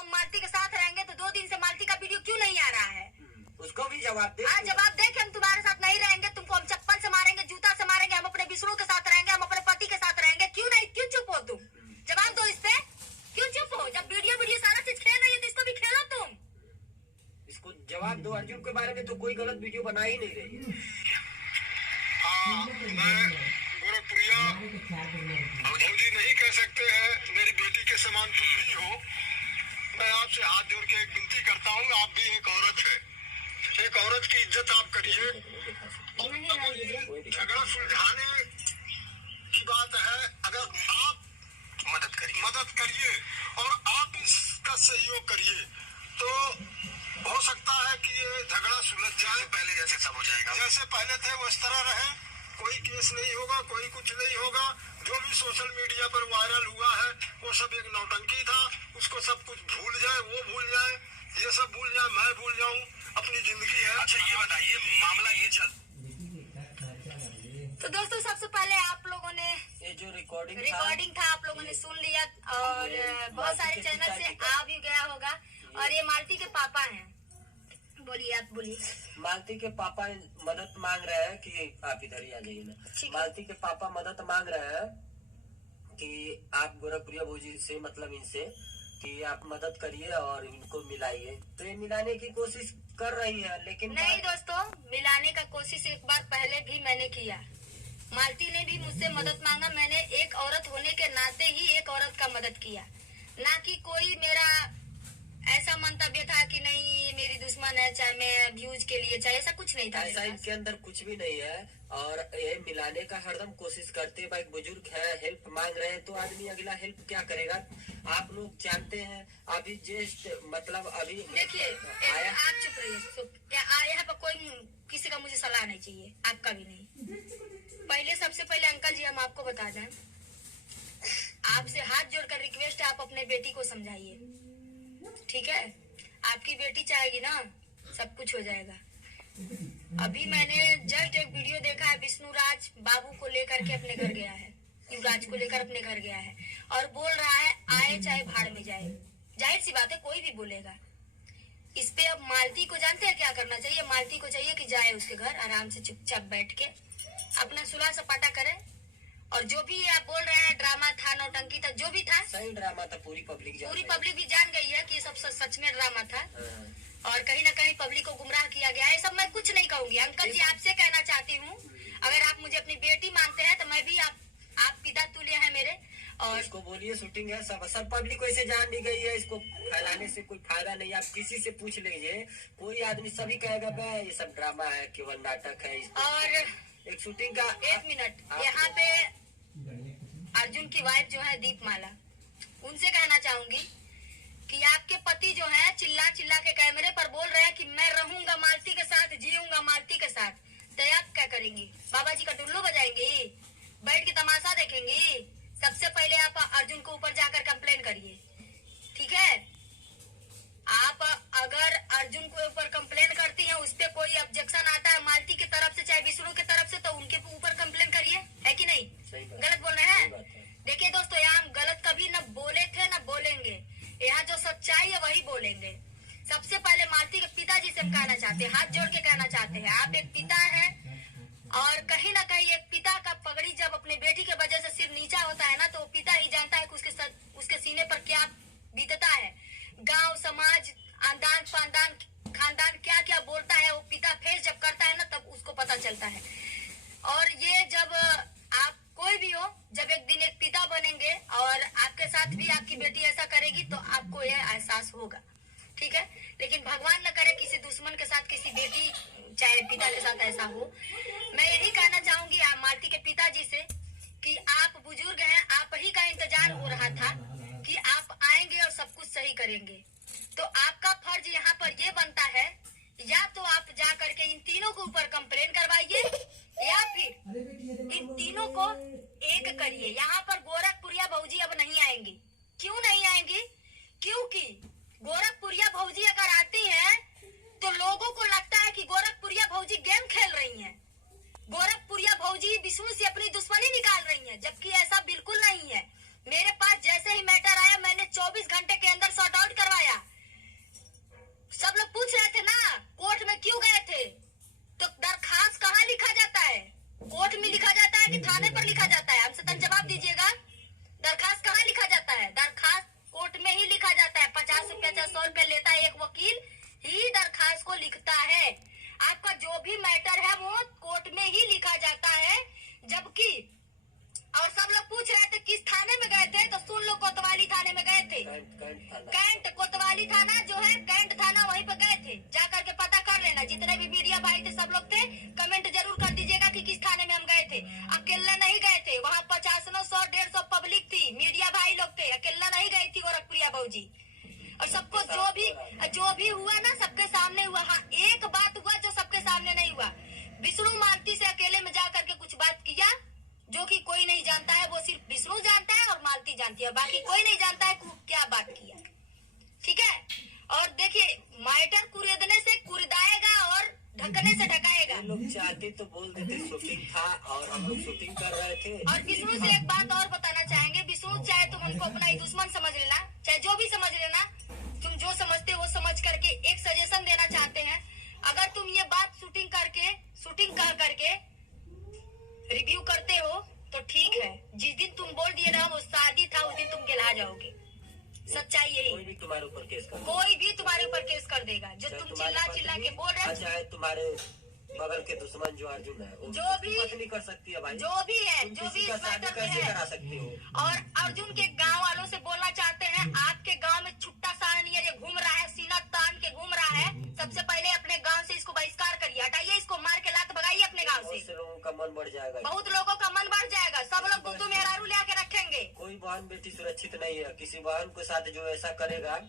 हम मालती के साथ रहेंगे तो 2 दिन से मालती का वीडियो क्यों नहीं आ रहा है? उसको भी जवाब दे। हाँ, जवाब दे कि हम तुम्हारे साथ नहीं रहेंगे, तुमको हम चप्पल से मारेंगे, जूता से मारेंगे, हम अपने विष्णु के साथ रहेंगे, हम अपने पति के साथ रहेंगे। क्यों नहीं, क्यों चुप हो तुम? जवाब दो इस पे, क्यों चुप हो? जब वीडियो सारा चीज खेल रही है तो इसको भी खेलो तुम। इसको जवाब दो। अर्जुन के बारे में तो कोई गलत वीडियो बना ही नहीं रही है। हाँ, मैं गोरखप्रिया भौजी नहीं कह सकते हैं, मेरी बेटी के समान तुम भी हो। मैं आपसे हाथ जोड़ के एक विनती करता हूँ, आप भी एक औरत है, एक औरत की इज्जत आप करिए। और अगर ये झगड़ा सुलझाने की बात है, अगर आप मदद करिए और आप इसका सहयोग करिए तो हो सकता है कि ये झगड़ा सुलझ जाए। पहले जैसे सब हो जाएगा, जैसे पहले थे वो इस तरह रहे, कोई केस नहीं होगा, कोई कुछ नहीं होगा। जो भी सोशल मीडिया पर वायरल हुआ है वो सब एक नौटंकी था, उसको सब कुछ भूल जाए, वो भूल जाए, ये सब भूल जाए, मैं भूल जाऊं, अपनी जिंदगी है। अच्छा ये बताइए, मामला ये चल तो दोस्तों सबसे पहले आप लोगों ने ये जो रिकॉर्डिंग था आप लोगों ने सुन लिया और बहुत सारे चैनल से आ भी गया होगा। और ये मालती के पापा हैं, बोलिए, आप बोलिए। मालती के पापा मदद मांग रहे हैं कि आप इधर ही आ जाइए ना। मालती के पापा मदद मांग रहे हैं कि आप गोरखप्रिया भौजी से, मतलब इनसे, कि आप मदद करिए और इनको मिलाइए। तो ये मिलाने की कोशिश कर रही है, लेकिन नहीं दोस्तों, मिलाने का कोशिश एक बार पहले भी मैंने किया। मालती ने भी मुझसे मदद मांगा, मैंने एक औरत होने के नाते ही एक औरत का मदद किया, ना कि कोई मेरा ऐसा मंतव्य था कि नहीं मेरी दुश्मन है, चाहे मैं व्यूज के लिए, चाहे ऐसा कुछ नहीं था। ऐसा इनके अंदर कुछ भी नहीं है। और ये मिलाने का हरदम कोशिश करते हैं। भाई बुजुर्ग है, हेल्प मांग रहे हैं तो आदमी अगला हेल्प क्या करेगा? आप लोग जानते हैं। अभी जस्ट मतलब अभी देखिए, आप चुप रहिए। यहाँ पर कोई किसी का मुझे सलाह नहीं चाहिए, आपका भी नहीं। पहले सबसे पहले अंकल जी हम आपको बता दें, आपसे हाथ जोड़कर रिक्वेस्ट है, आप अपने बेटी को समझाइए, ठीक है? आपकी बेटी चाहेगी ना, सब कुछ हो जाएगा। अभी मैंने जस्ट एक वीडियो देखा है, विष्णुराज बाबू को लेकर के अपने घर गया है, युवराज को लेकर अपने घर गया है और बोल रहा है आए चाहे भाड़ में जाए। जाहिर सी बात है, कोई भी बोलेगा। इस पे अब मालती को जानते हैं क्या करना चाहिए? मालती को चाहिए कि जाए उसके घर, आराम से चुपचाप बैठ के अपना सुलह सपाटा करे। और जो भी आप बोल रहे हैं ड्रामा था, नौटंकी था, जो भी था, सही ड्रामा था। पूरी पब्लिक भी जान गई है कि ये सब सच में ड्रामा था और कहीं ना कहीं पब्लिक को गुमराह किया गया है। सब मैं कुछ नहीं कहूंगी। अंकल जी आपसे कहना चाहती हूँ, अगर आप मुझे अपनी बेटी मानते हैं तो मैं भी आप पिता तुल्य है मेरे। और इसको बोलिए शूटिंग है, सब पब्लिक वैसे जान ली गई है, इसको फैलाने से कोई फायदा नहीं। आप किसी से पूछ लीजिए, कोई आदमी सभी कहेगा भाई ये सब ड्रामा है, केवल नाटक है। और एक शूटिंग का 1 मिनट, यहाँ पे अर्जुन की वाइफ जो है दीपमाला, उनसे कहना चाहूंगी कि आपके पति जो है चिल्ला चिल्ला के कैमरे पर बोल रहे हैं कि मैं रहूंगा मालती के साथ, जीऊंगा मालती के साथ, तो आप क्या करेंगी? बाबा जी का टुल्लू बजाएंगी? बैठ के तमाशा देखेंगी? सबसे पहले आप अर्जुन के ऊपर जाकर कंप्लेन करिए, ठीक है? आप अगर अर्जुन के ऊपर कंप्लेन करती हैं, उस पर कोई ऑब्जेक्शन आता है मालती की तरफ से चाहे विष्णु की तरफ से, तो उनके ऊपर कंप्लेन करिए, है कि नहीं? गलत बोल रहे हैं? देखिए दोस्तों, यहाँ हम गलत कभी न बोले थे न बोलेंगे। यहाँ जो सच्चाई है वही बोलेंगे। सबसे पहले मालती के पिताजी से हम कहना चाहते हैं, हाथ जोड़ के कहना चाहते हैं, आप एक पिता है और कहीं ना कहीं एक पिता का पगड़ी जब अपने बेटी के वजह से सिर नीचा होता है ना, तो पिता ही जानता है कि उसके सीने पर क्या बीतता है। गांव समाज आंदान पांदान खानदान क्या क्या बोलता है, वो पिता फेस जब करता है ना तब उसको पता चलता है। और ये जब आप कोई भी हो, जब एक दिन एक पिता बनेंगे और आपके साथ भी आपकी बेटी ऐसा करेगी तो आपको यह एहसास होगा, ठीक है? लेकिन भगवान न करे किसी दुश्मन के साथ किसी बेटी चाहे पिता के साथ ऐसा हो। मैं यही कहना चाहूंगी मालती के पिताजी से कि आप बुजुर्ग हैं, आप ही का इंतजार हो रहा था कि आप आएंगे और सब कुछ सही करेंगे। तो आपका फर्ज यहाँ पर ये बनता है, या तो आप जा करके इन तीनों के ऊपर कंप्लेन करवाइए या फिर इन तीनों को एक करिए। यहाँ पर गोरखपुरिया भौजी अब नहीं आएंगी। क्यों नहीं आएंगी? क्योंकि गोरखपुरिया भौजी अगर आती हैं तो लोगों को लगता है कि गोरखपुरिया भौजी गेम खेल रही हैं, गोरखपुरिया भौजी विष्णु से अपनी दुश्मनी निकाल रही हैं, जबकि ऐसा बिल्कुल नहीं है। मेरे पास जैसे ही मैटर आया मैंने 24 घंटे के अंदर सॉर्ट आउट करवाया लिखता है। आपका जो भी मैटर है वो कोर्ट में ही लिखा जाता है। जबकि और सब लोग पूछ रहे थे किस थाने में गए थे, तो सुन लो कोतवाली थाने में गए थे। कैंट कोतवाली थाना जो है, कैंट थाना, वहीं पे गए थे। जा करके पता कर लेना, जितने भी मीडिया भाई थे सब लोग थे, कमेंट जरूर कर दीजिएगा कि किस थाने में हम गए थे। अकेला नहीं गए थे, वहाँ 50, 100, 150 पब्लिक थी, मीडिया भाई लोग थे, अकेला नहीं गई थी गोरखप्रिया बहूजी। और सबको जो भी हुआ ना सबके सामने हुआ। हाँ, एक बात हुआ जो सबके सामने नहीं हुआ। विष्णु मालती से अकेले में जा करके कुछ बात किया जो कि कोई नहीं जानता है, वो सिर्फ विष्णु जानता है और मालती जानती है, बाकी कोई नहीं जानता है क्या बात किया। ठीक है, और देखिए मैटर कुरेदने से कुरेदाएगा और ढकने से ढकाएगा। लोग चाहते तो बोल देते शूटिंग था और हम लोग शूटिंग कर रहे थे। और विष्णु से एक बात और बताना चाहेंगे, विष्णु चाहे तुम हमको अपना ही दुश्मन समझ लेना, चाहे जो भी समझ लेना, तुम जो समझते हो वो समझ करके एक सजेशन देना चाहते हैं। अगर तुम ये बात शूटिंग कर करके रिव्यू करते हो तो ठीक है, जिस दिन तुम बोल दिए ना वो शादी था उस दिन तुम गिला जाओगे। सच्चाई यही, कोई भी तुम्हारे ऊपर केस कर कोई भी तुम्हारे ऊपर केस कर देगा। जो तुम चिल्ला के बोल रहे हो, चाहे तुम्हारे बगल के दुश्मन जो अर्जुन है जो भी नहीं कर सकती है भाई, जो भी है, तुम जो भी किसी का इस शादी मैटर में कैसे है। करा सकती हो। और अर्जुन के गांव वालों से बोलना चाहते हैं, आपके गांव में छुट्टा सानियर ये घूम रहा है, सीना तान के घूम रहा है। सबसे पहले अपने गांव से इसको बहिष्कार करिए, हटाइए इसको, मार के लात भगाइए अपने गांव बहुत से। से लोगों का मन बढ़ जाएगा, बहुत लोगों का मन बढ़ जाएगा, सब लोग दूध मेहरारू ले आके रखेंगे। कोई बहन बेटी सुरक्षित नहीं है। किसी बहन के साथ जो ऐसा करेगा